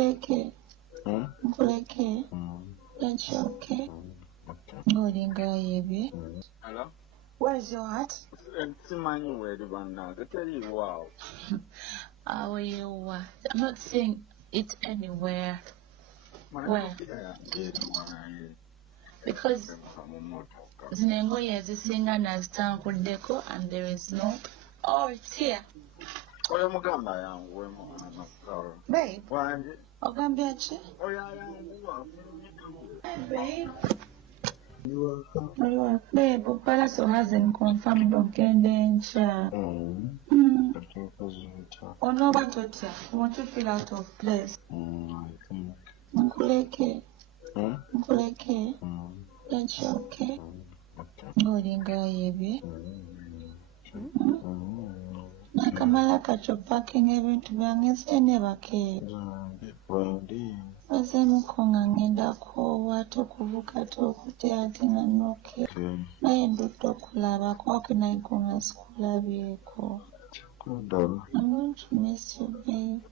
Nkuleke. Nkuleke. That's okay. Going baby. Hello? Where's your heart? It's money where the one now. I tell you, wow. How are you? I'm not seeing it anywhere. Where? Because Zinengoye is singing as Tanko Deco and there is no. Oh, it's here. Babe. Ogambiachi? Babe. Babe, Palace hasn't confirmed Ogendencha. Oh, no, what to tell? I want to feel out of place. Nkuleke. Nkuleke. That's okay. Going baby. Nakamala kachopaking ebintu byange never came. Azemukonga ngenda kowa tokuvuka tokute noke. Naye ndutte okulaba kwake nayikonga sikulabyeko. I'm going to miss you, babe.